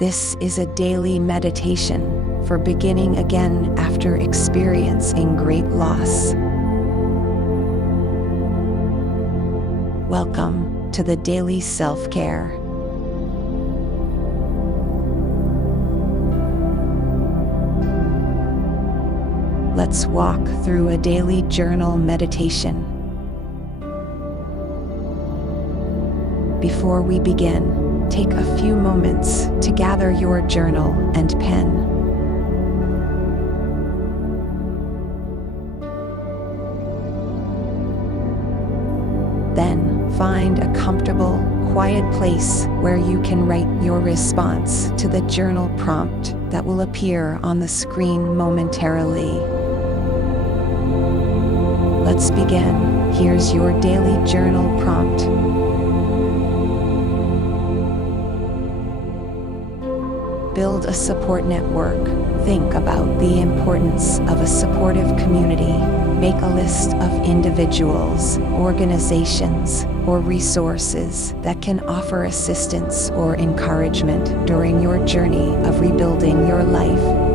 This is a daily meditation for beginning again after experiencing great loss. Welcome to the Daily Self-Care. Let's walk through a daily journal meditation. Before we begin, take a few moments to gather your journal and pen. Then, find a comfortable, quiet place where you can write your response to the journal prompt that will appear on the screen momentarily. Let's begin. Here's your daily journal prompt. Build a support network. Think about the importance of a supportive community. Make a list of individuals, organizations, or resources that can offer assistance or encouragement during your journey of rebuilding your life.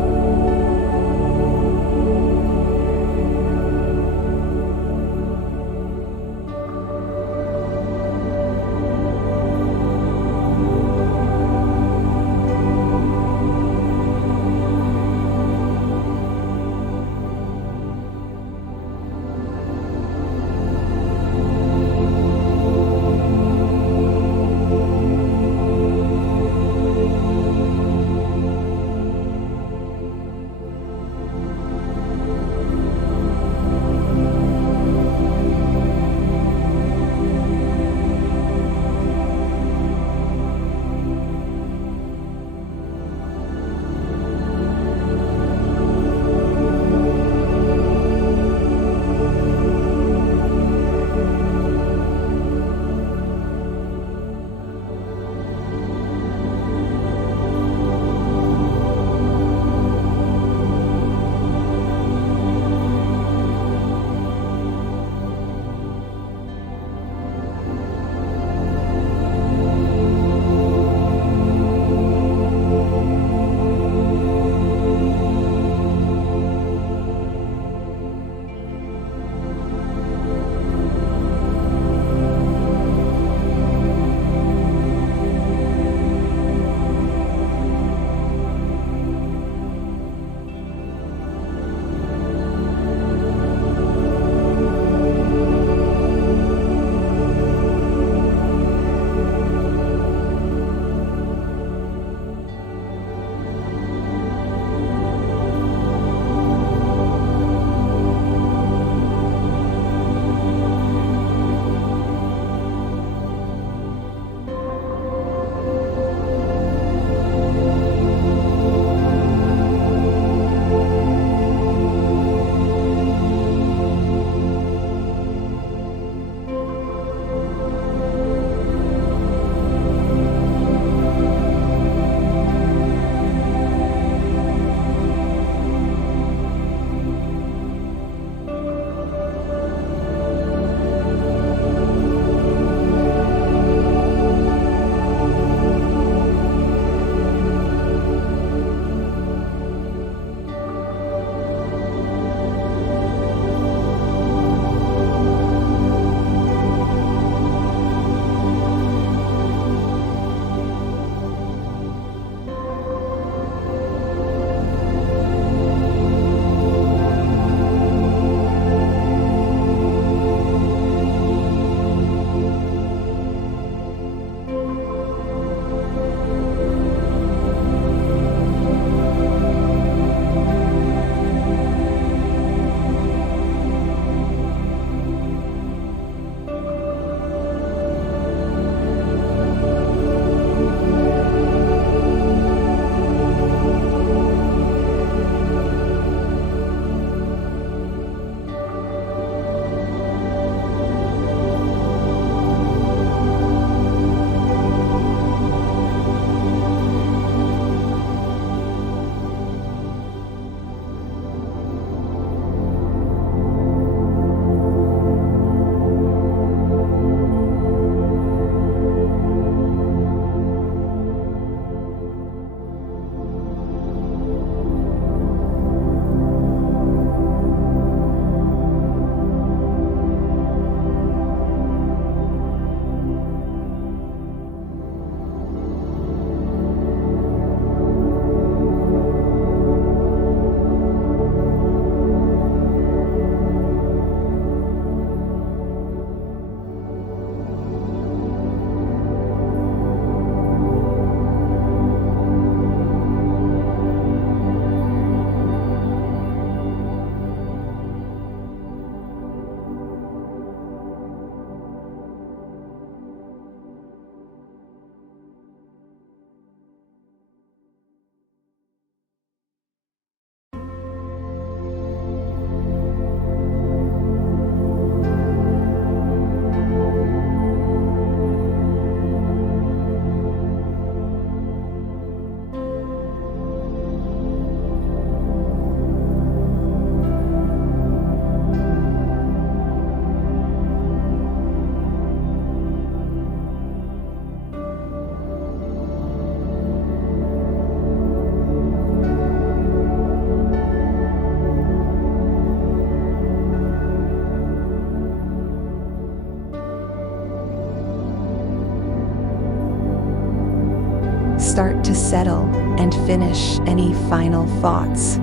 settle and finish any final thoughts.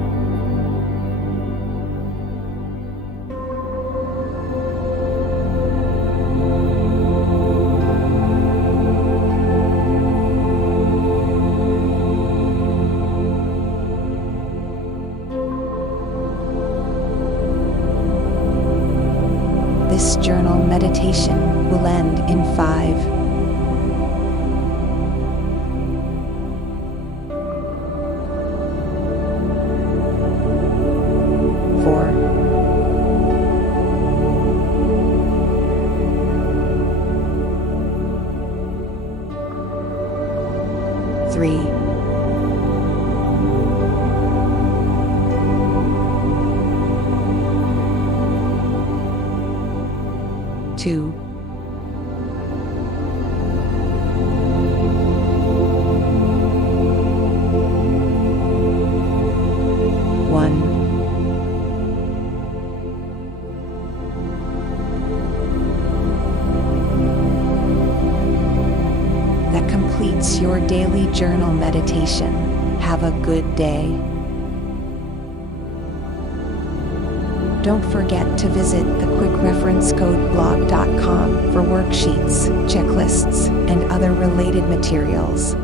This journal meditation will end in 5, 4, 3, 2, 1. That completes your daily journal meditation. Have a good day. Don't forget to visit thequickreferencecodeblog.com for worksheets, checklists, and other related materials.